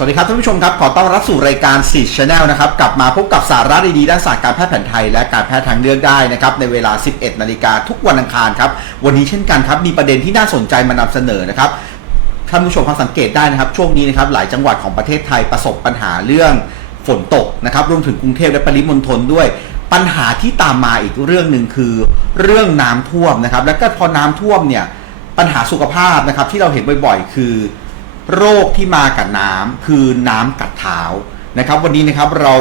สวัสดีครับท่านผู้ชมครับ ขอต้อนรับสู่รายการสีชแนลนะครับกลับมาพบกับสาระดีๆด้านศาสตร์การแพทย์แผนไทย และการแพทย์ทางเลือกได้นะครับในเวลา 11 นาฬิกาทุกวันอังคารครับวันนี้เช่นกันครับมีประเด็นที่น่าสนใจมานำเสนอนะครับท่านผู้ชมครับสังเกตได้นะครับช่วงนี้นะครับหลายจังหวัดของประเทศไทยประสบปัญหาเรื่องฝนตกนะครับรวมถึงกรุงเทพและปริมณฑลด้วยปัญหาที่ตามมาอีกเรื่องหนึ่งคือเรื่องน้ำท่วมนะครับแล้วก็พอน้ำท่วมเนี่ยปัญหาสุขภาพนะครับที่เราเห็นบ่อยๆ คือ โรคที่มากับน้ำคือน้ำกัดเท้านะครับวันนี้นะครับเรา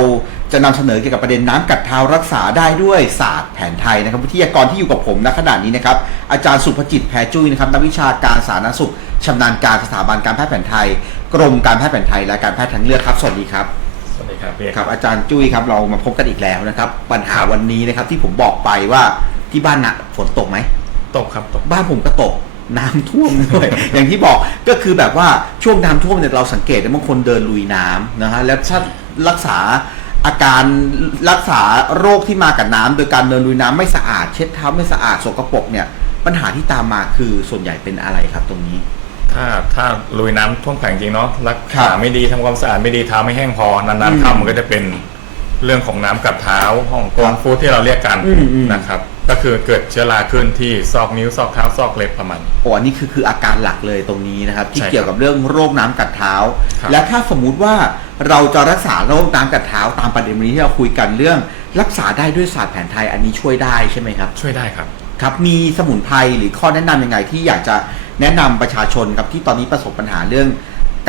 จะนำเสนอเกี่ยวกับประเด็นน้ำกัดเท้ารักษาได้ด้วยศาสตร์แผนไทยนะครับวิทยากรที่อยู่กับผมณขณะนี้นะครับอาจารย์สุภจิตแพรจุ้ยนะครับนักวิชาการสาธารณสุขชำนาญการสถาบันการแพทย์แผนไทย กรมการแพทย์แผนไทย และการแพทย์ทางเลือกครับสวัสดีครับสวัสดีครับพี่ครับอาจารย์จุ้ยครับเรามาพบกันอีกแล้วนะครับ ปัญหาวันนี้นะครับที่ผมบอกไปว่าที่บ้านนะฝนตกไหมตกครับตกบ้านผมก็ตก น้ำท่วมด้วยอย่างที่บอกก็คือแบบว่าช่วงน้ำท่วมเนี่ยเราสังเกตได้บางคนเดินลุยน้ำนะฮะแล้วถ้ารักษาอาการรักษาโรคที่มากับน้ำโดยการเดินลุยน้ำไม่สะอาด เช็ดเท้าไม่สะอาดสกปรกเนี่ยปัญหาที่ตามมาคือส่วนใหญ่เป็นอะไรครับตรงนี้ ถ้าถ้าลุยน้ำท่วมขังจริงเนาะรักครัษาบไม่ดีทำความสะอาดไม่ดีเท้าไม่แห้งพอนานอืมๆเข้ามันก็จะเป็นเรื่องของน้ำกัดเท้าห้องกคงรับฟูดที่เราเรียกกันอืมอืมนะครับ ก็คือเกิดเชื้อราขึ้นที่ซอกนิ้วซอกเท้าซอกเล็บประมาณ โอ้อันนี้คือคืออาการหลักเลยตรงนี้นะครับ ที่ใช่ครับเกี่ยวกับเรื่องโรคน้ำกัดเท้า ครับและถ้าสมมุติว่าเราจะรักษาโรคน้ำกัดเท้าตามประเด็นวันนี้ที่เราคุยกันเรื่อง รักษาได้ด้วยศาสตร์แผนไทยอันนี้ช่วยได้ใช่ไหมครับ ช่วยได้ครับ ครับมีสมุนไพรหรือข้อแนะนำยังไงที่อยากจะแนะนำประชาชนครับที่ตอนนี้ประสบปัญหาเรื่อง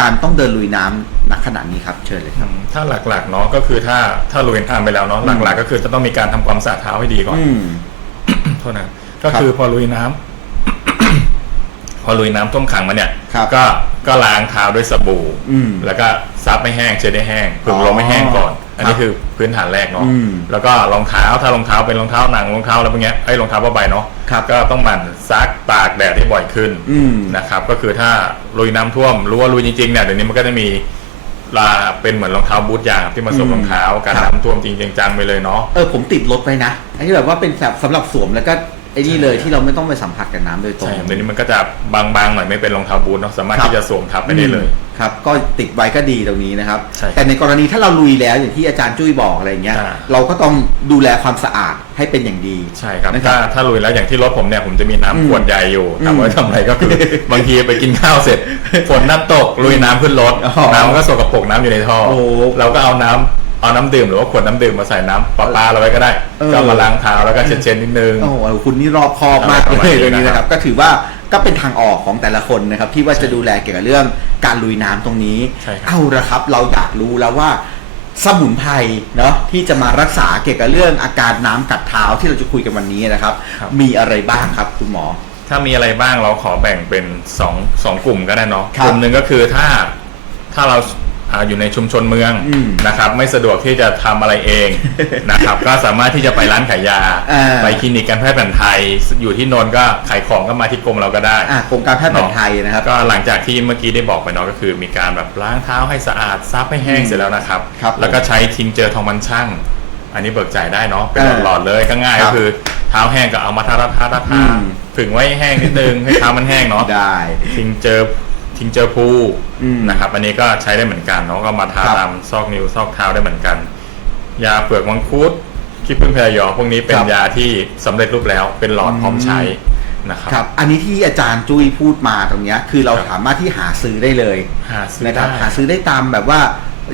การต้องเดินลุยน้ำณขณะนี้ครับเชิญเลยครับ ถ้าหลักๆเนาะก็คือถ้าถ้าลุยน้ำไปแล้วเนาะอืมหลักๆ ก็คือจะต้องมีการทำความสะอาดเท้าให้ดีก่อน อืม โทษนะก็คือพอลุยน้ำพอลุยน้ำท่วมขังมาเนี่ยครับก็ก็ล้างเท้าด้วยสบู่อืมแล้วก็ซับไม่แห้งเช็ดให้แห้งผึ่งอ๋อลมไม่แห้งก่อน อันนี้ครับคือพื้นฐานแรกเนาะอืมแล้วก็รองเท้าถ้ารองเท้าเป็นรองเท้าหนังรองเท้าอะไรพวกเนี้ยไอ้ยรองเท้าผ้าใบเนาะครับก็ต้องหมั่นซักตากแดดให้บ่อยขึ้นอืมนะครับ ก็คือถ้าลุยน้ำท่วมรู้ว่าลุยจริงๆเนี่ยเดี๋ยวนี้มันก็จะมี ลาเป็นเหมือนรองเท้าบูทยางที่มาสวมอืมรองเท้าการครับน้ำท่วมจริงๆจังๆไปเลยเนาะเออผมติดรถไปนะ อันนี้แบบว่าเป็นแบบสำหรับสวมแล้วก็ไอ้นี่เลยที่เราไม่ต้องไปสัมผัสกับน้ำโดยตรง ใช่เดี๋ยวนี้มันก็จะบางๆหน่อยไม่เป็นรองเท้าบูทเนาะสามารถครับที่จะสวมทับไปได้เลยอืม ครับก็ติดไว้ก็ดีตรงนี้นะครับ ใช่ครับแต่ในกรณีถ้าเราลุยแล้วอย่างที่อาจารย์จุ้ยบอกอะไรเงี้ย อ่า เราก็ต้องดูแลความสะอาดให้เป็นอย่างดี ใช่ครับ นะครับถ้าถ้าลุยแล้วอย่างที่รถผมเนี่ยผมจะมีอืมน้ำขวดใหญ่อยู่อืมถามว่าทำอะไรก็คือ บางทีไปกินข้าวเสร็จฝนน้ำตกลุยน้ำขึ้นรถอ๋อน้ำก็สกปรกน้ำอยู่ในท่อโอ้เราก็เอาน้ำเอาน้ำดื่มหรือว่าขวดน้ำดื่มมาใส่น้ำประปาเราไว้ก็ได้เออ ก็มาล้างเท้าแล้วก็เช็ดๆนิดนึง โอ้โหคุณนี่รอบคอบมากอะไรเลยประมาณนี้ตรงนี้นะครับนะครับ ก็ถือว่า ก็เป็นทางออกของแต่ละคนนะครับที่ว่าจะดูแลเกี่ยวกับเรื่องการลุยน้ำตรงนี้ ใช่ครับ เอาละครับ เราอยากรู้แล้วว่า สมุนไพรเนาะที่จะมารักษาเกี่ยวกับเรื่องอาการน้ำกัดเท้าที่เราจะคุยกันวันนี้นะครับมีอะไรบ้างครับคุณหมอ ถ้ามีอะไรบ้างเราขอแบ่งเป็นสองสองกลุ่มก็ได้เนาะครับ กลุ่มหนึ่งก็คือถ้าถ้าเรา อ่าอยู่ในชุมชนเมืองอืมนะครับไม่สะดวกที่จะทำอะไรเอง นะครับ ก็สามารถที่จะไปร้านขายยา อ่า ไปคลินิกการแพทย์แผนไทย อยู่ที่นนท์ก็ขายของก็มาที่กรมเราก็ได้ อะกรมการแพทย์แผนไทยนะครับ ก็หลังจากที่เมื่อกี้ได้บอกไปเนาะก็คือ มีการแบบล้างเท้าให้สะอาดซับให้แห้งอืมเสร็จแล้วนะครับ ครับแล้วก็ใช้ทิงเจอทองมันช่าง อันนี้เบิกจ่ายได้เนาะเป็นเออหลอดๆเลยก็ง่ายครัก็บคือเท้าแห้งก็เอามาทาทาทาทาอืทามผึ่งไว้ให้แห้งนิดนึงให้เท้ามันแห้งเนาะได้ ทิงเจอ ทิงเจอพูอืมนะครับอันนี้ก็ใช้ได้เหมือนกันเนาะก็มาทาครับตามซอกนิ้วซอกเท้าได้เหมือนกัน ยาเปลือกมังคุดขี้ผึ้งแพรยอพวกนี้เป็นครับยาที่สำเร็จรูปแล้วเป็นหลอดพร้อมใช้นะครับครับ อันนี้ที่อาจารย์จุ้ยพูดมาตรงเนี้ยคือเราครับสามารถที่หาซื้อได้เลยหาซื้อนะครับได้หาซื้อได้ตามแบบว่า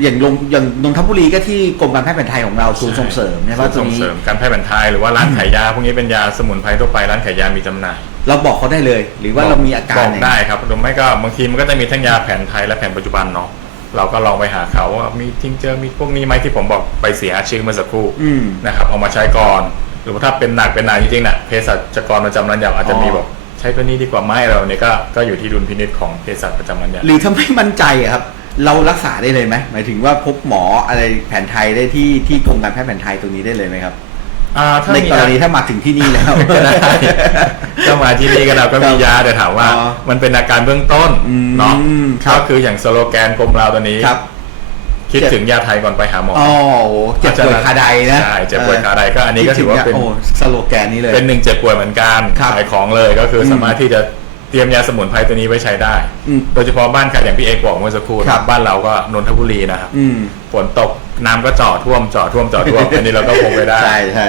อย่างลงอย่างนนทบุรีก็ที่กรมการแพทย์แผนไทยของเราศูนย์ส่งเสริมนะว่าตรส่งงนี้เสริมการแพทย์แผนไทยหรือว่าร้านขายยา พวกนี้เป็นยาสมุนไพรทั่วไปร้านขายยามีจำหน่าย เราบอกเขาได้เลย หรือว่าเรามีอาการบอกไหนได้ครับหรือไม่ก็บางทีมันก็จะมีทั้งยาแผนไทยและแผนปัจจุบันเนาะเราก็ลองไปหาเขาว่ามีทิงเจอมีพวกนี้ไหมที่ผมบอกไปเสียชื่อเมื่อสักครู่อืม นะครับเอามาใช้ก่อน หรือว่าถ้าเป็นหนักเป็นหนาจริงๆน่ะเภสัชกรประจำร้านยาอาจจะมีอ๋อ บอกใช้ตัวนี้ดีกว่าไหมเราเนี่ยก็ก็อยู่ที่ดุลพินิจของเภสัชประจำร้านยา หรือถ้าไม่มั่นใจอะครับ เรารักษาได้เลยไหมหมายถึงว่าพบหมออะไรแผนไทยได้ที่ที่กรมการแพทย์แผนไทยตรงนี้ได้เลยไหมครับ อ่าถ้าในมีกรณีถ้ามาถึงที่นี่แล้วก็ได้ ก็มาที่นี่ก็เราก็มียาแต่ถามว่า อ๋อมันเป็นอาการเบื้องต้นอืมเนาะครับ ก็คืออย่างสโลแกนกรมเราตัวนี้ ครับ คิดถึงยาไทยก่อนไปหาหมอ อ๋อโหเจ็บป่วยคาใดนะใช่เจ็บป่วยคาใดก็อันนี้ก็ถือว่าเป็นคิดถึงยโอ้สโลแกนนี้เลย เป็นหนึ่งเจ็บป่วยเหมือนกันครับขายของเลยก็คืออมสามารถที่จะเตรียมยาสมุนไพรตัวนี้ไว้ใช้ได้ อืมโดยเฉพาะบ้านใครอย่างพี่เอกบอกเมื่อสักครู่ครับ บ้านเราก็นนทบุรีนะครับอืม ฝนตกน้ำก็เจ่อท่วมเจ่อท่วมเจ่อท่วมอันนี้เราก็พกไว้ได้ ใช่ใช่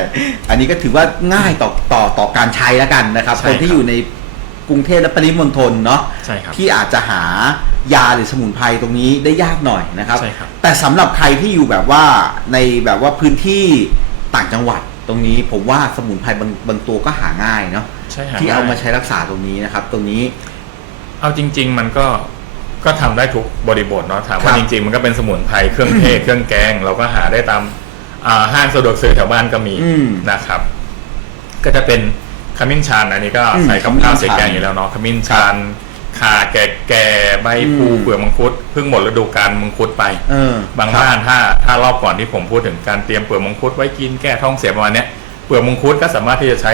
อันนี้ก็ถือว่าง่ายต่อต่อต่อการใช้แล้วกันนะครับ ใช่คนที่ครับอยู่ในกรุงเทพและปริมณฑลเนาะใช่ครับที่อาจจะหายาหรือสมุนไพรตรงนี้ได้ยากหน่อยนะครับ ใช่ครับแต่สำหรับใครที่อยู่แบบว่าในแบบว่าพื้นที่ต่างจังหวัดตรงนี้ ผมว่าสมุนไพรบางบางตัวก็หาง่ายเนาะ ใช่หที่เอามาง่ยใช้รักษาตรงนี้นะครับ ตรงนี้ เอาจริง ๆ มันก็ก็ทำได้ทุกบริบทเนาะถามคว่ารับจริง ๆ มันก็เป็นสมุนไพรเครื่องเทศเครื่องแกง เราก็หาได้ตามอ่าห้างสะดวกซื้อแถวบ้านก็มีอืมนะครับ ก็จะเป็นขมิ้นชันอันนี้ก็อืมใส่กับข้าวขมิ้นชันใส่แกงอยู่แล้วเนาะขมิ้นชันข่าแก่แก่ๆใบพลูอืมเปลือกมังคุดเพิ่งหมดฤดูกาลมังคุดไปเออบางครับบ้านถ้าถ้ารอบก่อนที่ผมพูดถึงการเตรียมเปลือกมังคุดไว้กินแก้ท้องเสียประมาณเนี้ยเปลือกมังคุดก็สามารถที่จะใช้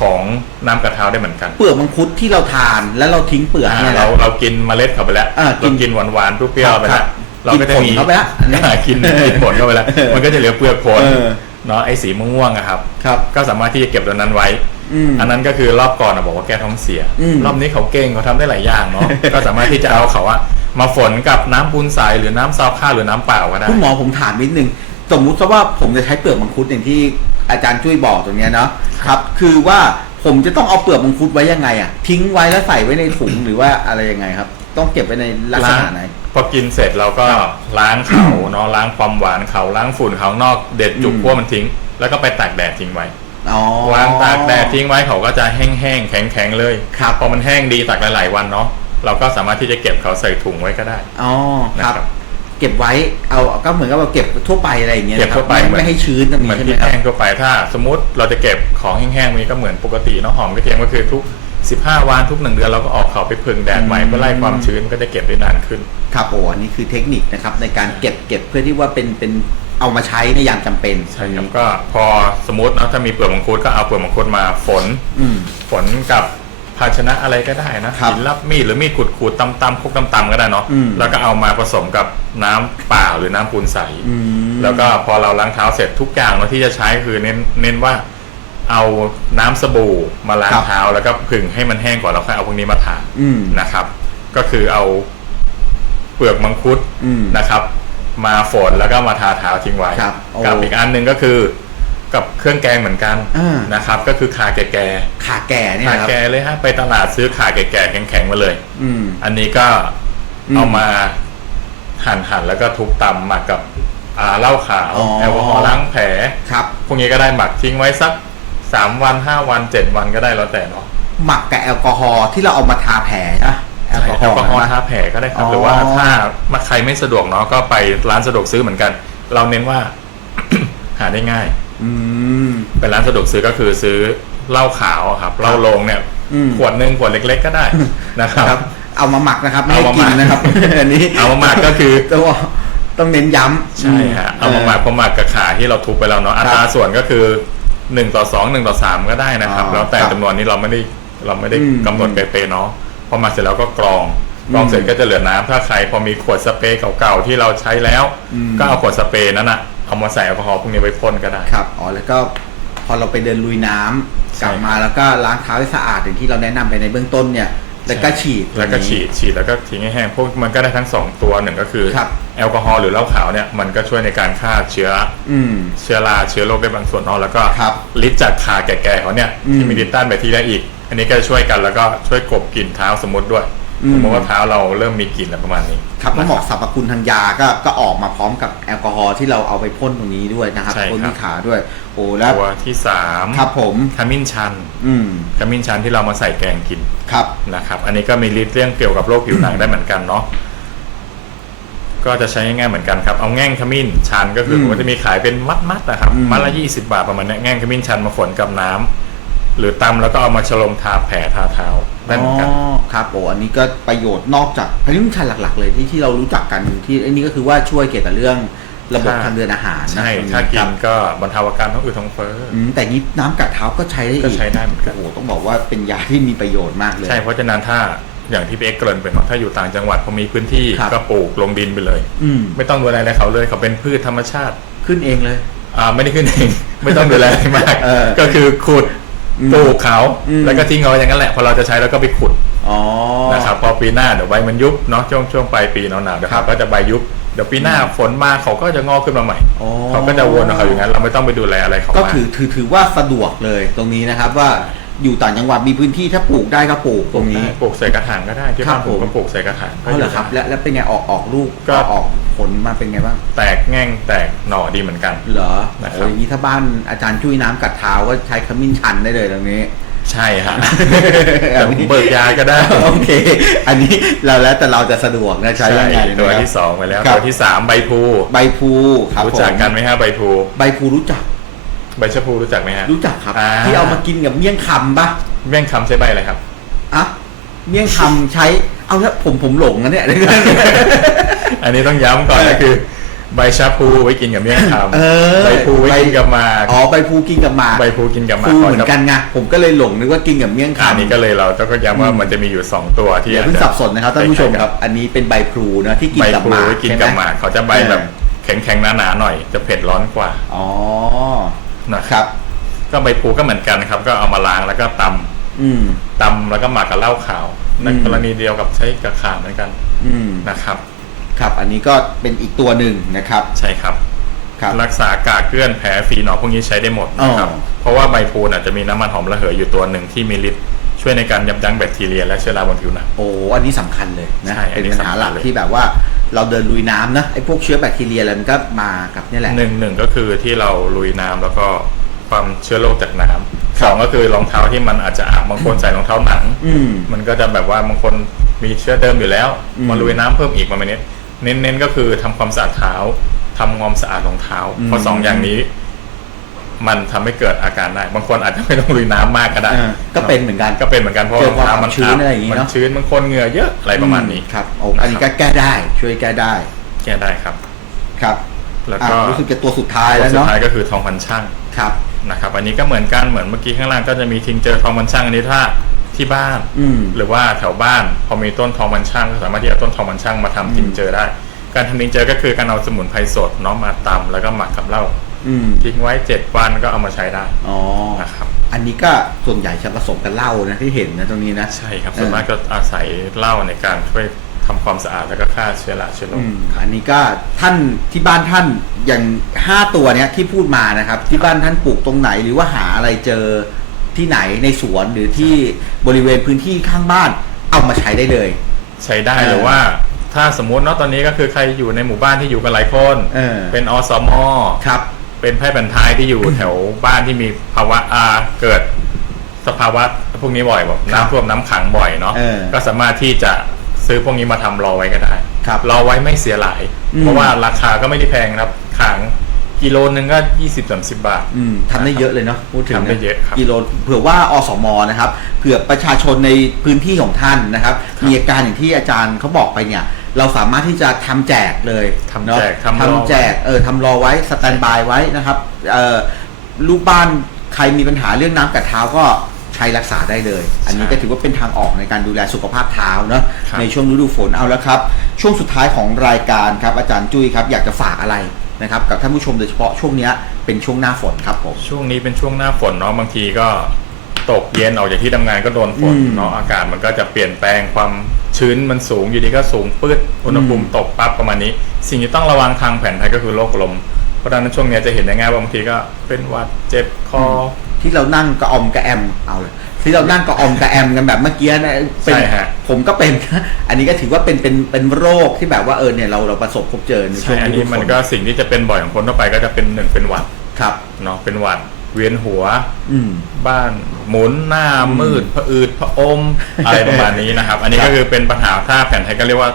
ของน้ำกระเท้าได้เหมือนกัน เปลือกมังคุดที่เราทานแล้วเราทิ้งเปลือกอ่าเนี่ยเรานะ เรากินเมล็ดเข้าไปแล้วอ่ากิเรานกินหวานหวานๆเปรี้ยวๆไปครัแล้วบเราก็จะมีกินผลเข้าไปละอันนี้อ่ากินกินผลเข้าไปแล้วเออมันก็จะเหลือเปลือกผลเออ เนาะไอ้สีม่วงๆอะครับ ครับ ก็สามารถที่จะเก็บตัวนั้นไว้ อืม อันนั้นก็คือรอบก่อนอะบอกว่าแก้ท้องเสีย อืมรอบนี้เขาเก่งเขาทำได้หลายอย่างเนาะ ก็สามารถที่จะเอาเขาอะมาฝนกับน้ำปูนใสหรือน้ำซาวข้าวหรือน้ำเปล่าก็ได้ คุณหมอผมถามนิดนึง สมมุติซะว่าผมจะใช้เปลือกมังคุดอย่างที่ อาจารย์ช่วยบอกตรงเนี้ยเนาะครับ คือว่าผมจะต้องเอาเปลือกมังคุดไว้ยังไงอะทิ้งไว้แล้วใส่ไว้ในถุง หรือว่าอะไรยังไงครับ ต้องเก็บไว้ในลักษล้างณะไหน พอกินเสร็จเราก็ล้างเขาเนาะล้างความหวานเขาล้างฝุ่นเขานอกเด็ดจุกอืมพวกมันทิ้ง แล้วก็ไปตากแดดทิ้งไว้อ๋อวางตากแดดทิ้งไว้เขาก็จะแห้งๆแข็งๆเลยครับพอมันแห้งดีตากหลายๆวันเนาะเราก็สามารถที่จะเก็บเขาใส่ถุงไว้ก็ได้อ๋อครับนะครับ เก็บไว้เอาก็เหมือนกับเราเก็บทั่วไปอะไรอย่างเงี้ยเก็บนะครับทั่วไปไม่เหมือน ไม่ให้ชื้นตรงเหมืนี้อนใช่ไหมพริกครับ แห้งทั่วไปถ้าสมมติเราจะเก็บของแห้งๆมีก็เหมือนปกติเนาะหอมกระเทียมก็คือทุก 15 วันทุกหนึ่งเดือนเราก็ออกเขาไปพึ่งแดดใหม่อืมเพื่อไล่ความชื้นก็จะเก็บได้นานขึ้น ครับโอ้อันนี้คือเทคนิคนะครับในการเก็บเก็บเพื่อที่ว่าเป็นเป็นเอามาใช้ในยามจำเป็นใช่ครับก็พอสมมติเนาะถ้ามีเปลือกมังคุดก็เอาเปลือกมังคุดมาฝน อืม ฝนกับ ภาชนะอะไรก็ได้นะครับหินรับมีดหรือมีดขูดขูดๆตำตำๆคลุกตำตำๆก็ได้เนาะอืม แล้วก็เอามาผสมกับน้ำเปล่าหรือน้ำปูนใส อืม แล้วก็พอเราล้างเท้าเสร็จทุกอย่างเราที่จะใช้คือเน้นเน้นว่าเอาน้ำสบู่มาล้างครับ เท้าแล้วก็ผึ่งให้มันแห้งก่อนแล้วค่อยเอาพวกนี้มาทาอืม นะครับ ก็คือเอาเปลือกมังคุดอืมนะครับ มาฝนแล้วก็มาทาเท้าทิ้งไว้ครับโอ้ กับอีกอันหนึ่งก็คือ กับเครื่องแกงเหมือนกันอ่านะครับ ก็คือขาแก่ขาแก่เนี่ยๆขานะครับ แก่เลยฮะไปตลาดซื้อขาแก่ๆแข็งๆมาเลย อืม อันนี้ก็อืมเอามาหั่นหั่นๆแล้วก็ทุบตำหมักกับอ่าเหล้าขาว อ๋อ แอลกอฮอล์ล้างแผล ครับ พวกนี้ก็ได้หมักทิ้งไว้สักสามวันห้าวันเจ็ดวันก็ได้แล้วแต่เนาะหมักกับแอลกอฮอล์ที่เราเอามาทาแผลนะแอลกอฮแออลล์กอฮอล์นะ ทาแผลก็ได้ครับอ๋อหรือว่าถ้ามาใครไม่สะดวกเนาะก็ไปร้านสะดวกซื้อเหมือนกัน เราเน้นว่า หาได้ง่าย อืม เป็นร้านสะดวกซื้อก็คือซื้อเหล้าขาวอะครับเหล้าโลงเนี่ยอืม ขวดหนึ่งขวดเล็ก ๆ ก็ได้นะครับ ครับ เอามาหมักนะครับไม่ให้เอามากินหมัก นะครับ อันนี้เอามาหมักก็คือต้องต้องเน้นย้ำใช่ฮะเอามาหมักพอหมักกับขาที่เราทุบไปแล้วเนาะอัตราส่วนก็คือหนึ่งต่อสองหนึ่งต่อสามก็ได้นะครับอ๋อแล้วแต่ครับจำนวนนี้เราไม่ได้เราไม่ได้อืมกำหนดเป๊ะๆเนาะพอหมักเสร็จแล้วก็กรองกรองอืมเสร็จก็จะเหลือน้ำถ้าใครพอมีขวดสเปรย์เก่าๆที่เราใช้แล้วอืมก็เอาขวดสเปรย์นั้นอะ เอามาใส่แอลกอฮอล์พวกนี้ไว้พ่นก็ได้ ครับอ๋อแล้วก็พอเราไปเดินลุยน้ำใช่กลับมาแล้วก็ล้างเท้าให้สะอาดอย่างที่เราแนะนำไปในเบื้องต้นเนี่ย แล้วก็ฉีดแล้วก็ตัวนี้ ฉีดฉีดแล้วก็ทิ้งให้แห้งพวกมันก็ได้ทั้งสองตัวหนึ่งก็คือครับ แอลกอฮอล์หรือเหล้าขาวเนี่ยมันก็ช่วยในการฆ่าเชื้อ อืม เชื้อราเชื้อโรคได้บางส่วนเนอะแล้วก็ครับฤทธิ์จากขาแก่ๆเขาเนี่ยอืม ที่มีฤทธิ์ต้านแบคทีเรียอีก อันนี้ก็จะช่วยกันแล้วก็ช่วยกลบกลิ่นเท้าสมมติด้วย อืมสมมติว่าเท้าเราเริ่มมีกลิ่นแล้วประมาณนี้ ครับต้องบอกสรรพคุณทางยาก็ก็ออกมาพร้อมกับแอลกอฮอล์ที่เราเอาไปพ่นตรงนี้ด้วยนะครับใช่ครับ พ่นที่ขาด้วย โอ้แล้วตัวที่สามครับผม ขมิ้นชันอืมขมิ้นชันที่เรามาใส่แกงกินครับ นะครับ อันนี้ก็มีฤทธิ์เรื่องเกี่ยวกับโรคผิวหนังได้เหมือนกันเนาะก็จะใช้ง่ายๆเหมือนกันครับเอาแง่งขมิ้นชันก็คือมมันจะมีขายเป็นมัดๆนะครับอืม มัดละยี่สิบาทประมาณเนี้ยแง่งขมิ้นชันมาฝนกับน้ำหรือตำแล้วก็เอามาฉลมทาแผลทาเท้า ได้เหมือนกันอ๋อครับโอ้อันนี้ก็ประโยชน์นอกจากพลิมชันหลัก ๆ เลยที่ที่เรารู้จักกันที่อันนี้ก็คือว่าช่วยเกี่ยวกับเรื่องระบบใช่ทางเดินอาหารนะใช่ตรงถ้ากิครันบก็บรรเทาอาการท้องอืดท้องเฟ้อออืมแต่นี้น้ำกัดเท้าก็ใช้ได้อีกก็ใช้ได้เหมือนกันโอ้โหต้องบอกว่าเป็นยาที่มีประโยชน์มากเลย ใช่เพราะฉะนั้นถ้าอย่างที่พี่เอ็กซ์เกริ่นไปเนาะถ้าอยู่ต่างจังหวัดพอมีพื้นที่ครับก็ปลูกลงดินไปเลยอืมไม่ต้องดูแลอะไรเขาเลยเขาเป็นพืชธรรมชาติขึ้นเองเลยอ่าไม่ได้ขึ้นเอง ไม่ต้องดูแลอะไรมากเออก็คือขุด อืมปลูกเขาอืม แล้วก็ทิ้งเอาไว้อย่างนั้นแหละพอเราจะใช้แล้วก็ไปขุดอ๋อ นะครับพอปีหน้าเดี๋ยวใบมันยุบเนาะช่วงช่วงปลายปีหนาวๆเดี๋ยวครัเขาบก็จะใบยุบเดี๋ยวปีหน้าฝนมาเขาก็จะงอกขึ้นมาใหม่อ๋อ เขาก็จะวนของเขาอย่างนั้นเราไม่ต้องไปดูแลอะไรเขาก็มากถือถือถือว่าสะดวกเลยตรงนี้นะครับว่าอยู่ต่างจังหวัดมีพื้นที่ถ้าปลูกได้ก็ปลูกตรงนี้ปลูกใส่กระถางก็ได้ที่ครับ้าบนผมผม ก็ปลูกใส่กระถางอ๋อเหรอครับแล้วแล้วเป็นไงออกออกลูกก็ ออก ผลมาเป็นไงบ้างแตกแง่งแตกหน่อดีเหมือนกัน เหรอนะครับ โอ้ยอย่างนี้ถ้าบ้านอาจารย์จุ้ยน้ำกัดเท้าก็ใช้ขมิ้นชันได้เลยตรงนี้ ใช่ฮะ แต่ผมเบิกยาก็ได้โอเค อันนี้เราแล้วแต่เราจะสะดวกนะใช้ยังไงตัวนะครับที่สองไปแล้วครับตัวที่สามใบพลูใบพลูครับรู้จักผมกันไหมฮะใบพลูใบพลูรู้จักใบชะพูรู้จักไหมฮะ รู้จักครับ อ่า ที่เอามากินกับเมี่ยงคำปะเมี่ยงคำใช้ใบอะไรครับ อะเมี่ยงคำใช้เอาแล้วผมผมหลงนะเนี่ย อันนี้ต้องย้ำก่อนก็คือ ใบชะพูไว้กินกับเมี่ยงคเออำใบพลูไว้กินกับหมากอ๋อใบพลูกินกับหมากใบพลูกินกับหพมากลูเหมือนกันไงผมก็เลยหลงนึกว่ากินกับเมี่ยงอันคำนี้ก็เลยเราต้องก็ย้ำว่าอืมมันจะมีอยู่สองตัวที่อย่าเพิ่งจจะสับสนนะครับท่านผู้ชมครับ อันนี้เป็นใบพลูนะที่กินใบกับพลูหมากไว้กินใช่ไหกับหมากเขาจะใบแบบแข็งๆหนาๆหน่อย จะเผ็ดร้อนกว่าอ๋อนะครับก็ใบพลูก็เหมือนกันครับ ก็เอามาล้างแล้วก็ตำอืมตำแล้วก็หมักกับเหล้าขาวในอืมกรณีเดียวกับใช้กระขามเหมือนกันอืมนะครับ ครับ อันนี้ก็เป็นอีกตัวหนึ่งนะครับ ใช่ครับ ครับ รักษากากเกลื่อนแผลฝีหนองพวกนี้ใช้ได้หมดนะครับ อ๋อ เพราะว่าใบพลูน่ะจะมีน้ำมันหอมระเหยอยู่ตัวหนึ่งที่มีฤทธิ์ช่วยในการยับยั้งแบคทีเรียและเชื้อราบนผิวหนัง โอ้อันนี้สำคัญเลยนะ ใช่อัเป็นนนี้ปัญหาหลักสำคัญเลย ที่แบบว่าเราเดินลุยน้ำนะไอ้พวกเชื้อแบคทีเรียอะไรมันก็มากับเนี่ยแหละ หนึ่งหนึ่งก็คือที่เราลุยน้ำแล้วก็ความเชื้อโรคจากน้ำครับสองก็คือรองเท้าที่มันอาจจะอาบบางคนใส่รองเท้าหนัง อืม มันก็จะแบบว่าบางคนมีเชื้อเดิมอยู่แล้วอืม มาลุยน้ำเพิ่มอีกประมาณนี้ เน้นๆก็คือทำความสะอาดเท้าทำความสะอาดรองเท้าอืมเพราะสองอย่างนี้ มันทำให้เกิดอาการได้ บางคนอาจจะไม่ต้องลุยน้ำมากก็ได้เออก็เป็นเหมือนกันก็เป็นเหมือนกันเพราะเจรอองความเท้ามันชื้นอะไรอย่างงี้มัเนอะชื้นบางคนเหงื่อเยอะอะไรประมาณนี้อืครับโอ้อันนี้ก็แก้ได้ช่วยแก้ได้ แก้ได้ครับ ครับ แล้วอะก็รู้สึกจะตัวสุดท้ายตัวแล้วสุดเนาะท้ายก็คือทองพันช่างครับนะครับ อันนี้ก็เหมือนกันเหมือนเมื่อกี้ข้างล่างก็จะมีทิงเจอทองพันช่างอันนี้ถ้า ที่บ้านอืม หรือว่าแถวบ้าน พอมีต้นทองมันช่างก็สามารถที่จะเอาต้นทองมันช่างมาทำอืมทิงเจอได้ การทำทิงเจอก็คือการเอาสมุนไพรสดเนาะมาตำแล้วก็หมักกับเหล้าอืมทิ้งไว้เจ็ดวันก็เอามาใช้ได้อ๋อนะครับ อันนี้ก็ส่วนใหญ่จะผสมกันเหล้านะที่เห็นนะตรงนี้นะ ใช่ครับเออส่วนมากก็อาศัยเหล้าในการช่วยทำความสะอาดแล้วก็ฆ่าเชื้อราเชื้อโรอืค มอันนี้ก็ท่านที่บ้านท่านอย่างห้าตัวเนี้ยที่พูดมานะครับ ที่บ้านท่านปลูกตรงไหนหรือว่าหาอะไรเจอ ที่ไหนในสวนหรือที่บริเวณพื้นที่ข้างบ้านเอามาใช้ได้เลย ใช้ได้เออหรือว่า ถ้าสมมุติเนาะตอนนี้ก็คือใครอยู่ในหมู่บ้านที่อยู่กันหลายคนเออเป็นอสมครับ เป็นแพทย์แผนไทยที่อยู่ แถวบ้านที่มีภาวะอาเกิดสภาวะพวกนี้บ่อยแบบครับน้ำท่วมน้ำขังบ่อยเนาะเออก็สามารถที่จะซื้อพวกนี้มาทำรอไว้ก็ได้ครับรอไว้ไม่เสียหลาย อืม เพราะว่าราคาก็ไม่ได้แพงนะครับขัง กิโลนึงก็ยี่สิบสามสิบบาท อืมทำได้เยอะเลยเนาะพูดถึงนทำได้เยอะครับกิโลเผื่อว่าอสมนะครับเผื่อประชาชนในพื้นที่ของท่านนะครับครับมีอาการอย่างที่อาจารย์เขาบอกไปเนี่ย เราสามารถที่จะทำแจกเลยทำเนาะแจกทำรอ ทำแจกเออทำรอไว้สแตนบายไว้นะครับเอ่อลูกบ้านใครมีปัญหาเรื่องน้ำกัดเท้าก็ใช้รักษาได้เลย อันนี้ก็ถือว่าเป็นทางออกในการดูแลสุขภาพเท้าเนาะครับ ในช่วงฤดูฝนเอาแล้วครับ ช่วงสุดท้ายของรายการครับอาจารย์จุ้ยครับอยากจะฝากอะไร นะครับกับท่านผู้ชมโดยเฉพาะช่วงเนี้ยเป็นช่วงหน้าฝนครับผม ช่วงนี้เป็นช่วงหน้าฝนเนาะบางทีก็ตกเย็นออกจากที่ทำงานก็โดนฝนอืมเนาะอากาศมันก็จะเปลี่ยนแปลงความชื้นมันสูงอยู่ดีก็สูงปื๊ดอุณหภูมิอืมตกปั๊บประมาณนี้ สิ่งที่ต้องระวังทางแผนไทยก็คือโรคลม เพราะฉะนั้นช่วงเนี้ยจะเห็นได้ง่ายว่าบางทีก็เป็นหวัดเจ็บคอที่เรานั่งกระออมกระแอมเอาเลย ที่เรานั่งกระออมกระแอมกันแบบเมื่อกี้นะเป็นใช่ฮะ ผมก็เป็น อันนี้ก็ถือว่าเป็นเป็นเป็นโรคที่แบบว่าเออเนี่ยเราเราประสบพบเจอในช่ใช่วงอันฤดูนี้ฝมันก็สิ่งที่จะเป็นบ่อยของคนทั่วไปก็จะเป็นหนึ่งเป็นหวัดครับ เนาะเป็นหวัดเวียนหัว อืม บ้านหมุนหน้าอืมมืดผะอืดผะอม อะไรประมาณนี้นะครับ อันนี้ครับก็คือเป็นปัญหาถ้าแผนไทยก็เรียกว่า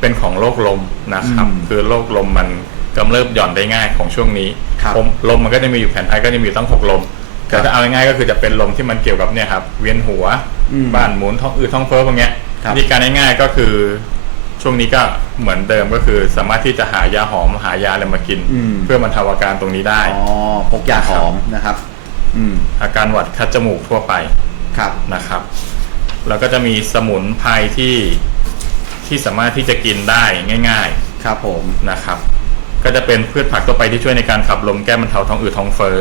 เป็นของโรคลมนะครับ อืมคือโรคลมมันกำเริบหย่อนได้ง่ายของช่วงนี้ครับ ผมลมมันก็จะมีอยู่แผนไทยก็จะมีอยู่ตั้งหกลม ครัแต่บถ้าเอาง่ายๆก็คือจะเป็นลมที่มันเกี่ยวกับเนี่ยครับเวียนหัวอืมบ้านหมุนท้องอืดท้องเฟ้อพวกเนี้ยครับ วิธีการง่ายๆก็คือช่วงนี้ก็เหมือนเดิมก็คือสามารถที่จะหายาหอมหายาอะไรมากินอืมเพื่อบรรเทาอาการตรงนี้ได้ อ๋อพกยาหอมนะครับ อืมอาการหวัดคัดจมูกทั่วไปครับ นะครับแล้วก็จะมีสมุนไพรที่ที่สามารถที่จะกินได้ง่ายครับผมๆนะครับ ก็จะเป็นพืชผักทั่วไปที่ช่วยในการขับลมแก้บรรเทาท้องอืดท้องเฟ้อ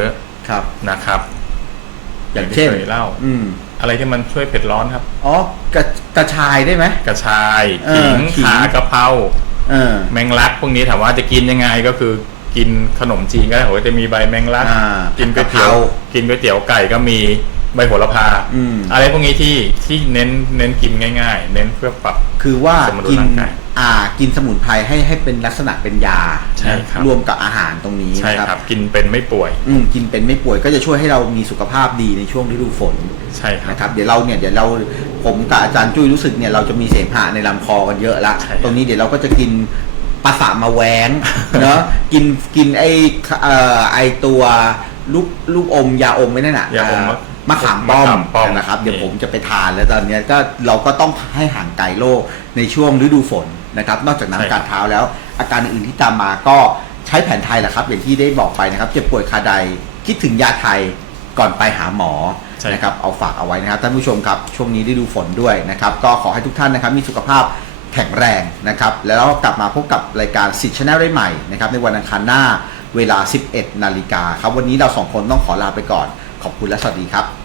ครับ นะครับ อย่างเช่นที่คยเล่า อืมอะไรที่มันช่วยเผ็ดร้อนครับ อ๋อกระกระชายได้ไหม กระชายเอขิองขิง ขากะเพราเออ แมงลักพวกนี้ถามว่าจะกินยังไงก็คือ กินขนมจีนก็ได้โอ้ยจะมีใบแมงลักอ่ากินก๋วยเตี๋ยวกะเพรากินก๋วยเตี๋ยวไก่ก็มีใบโหระพาอืม อะไรพวกนี้ที่ที่เน้นเน้นกินง่าย ๆ เน้นเพื่อปรับ คือว่าสมดุลกินร่างกาย อ่ากินสมุนไพรให้ให้เป็นลักษณะเป็นยาใช่ครับ รวมกับอาหารตรงนี้ใช่นะคครัรับบกินเป็นไม่ป่วยอืมกินเป็นไม่ป่วยก็จะช่วยให้เรามีสุขภาพดีในช่วงฤดูฝน ใช่ครับ นะครับเดี๋ยวเราเนี่ยเดี๋ยวเราผมกับอาจารย์จุ้ยรู้สึกเนี่ยเราจะมีเสมหะในลำคอกันเยอะละใช่ครับตรงนี้เดี๋ยวเราก็จะกินปลาสามาแหวง เนาะกินกินไอเอ่อไอตัวลูกลูกอมยาอมไม่นั่นน่ะยาอมเอ่อมะขามป้อมะขามป้อมนะครับเดี๋ยวนี่ผมจะไปทานแล้วตอนเนี้ยก็เราก็ต้องให้ห่างไกลโรคในช่วงฤดูฝน นะครับ นอกจากน้ำการเท้าแล้ว อาการอื่นๆที่ตามมาก็ใช้แผนไทยแหละครับ อย่างที่ได้บอกไปนะครับ เจ็บป่วยคาใดคิดถึงยาไทยก่อนไปหาหมอใช่ นะครับ เอาฝากเอาไว้นะครับท่านผู้ชมครับช่วงนี้ได้ดูฝนด้วยนะครับ ก็ขอให้ทุกท่านนะครับมีสุขภาพแข็งแรงนะครับ แล้วกลับมาพบกับรายการสิทธิ์ชาแนลได้ใหม่นะครับในวันอังคารหน้าเวลา 11 นาฬิกาครับวันนี้เราสองคนต้องขอลาไปก่อนขอบคุณและสวัสดีครับ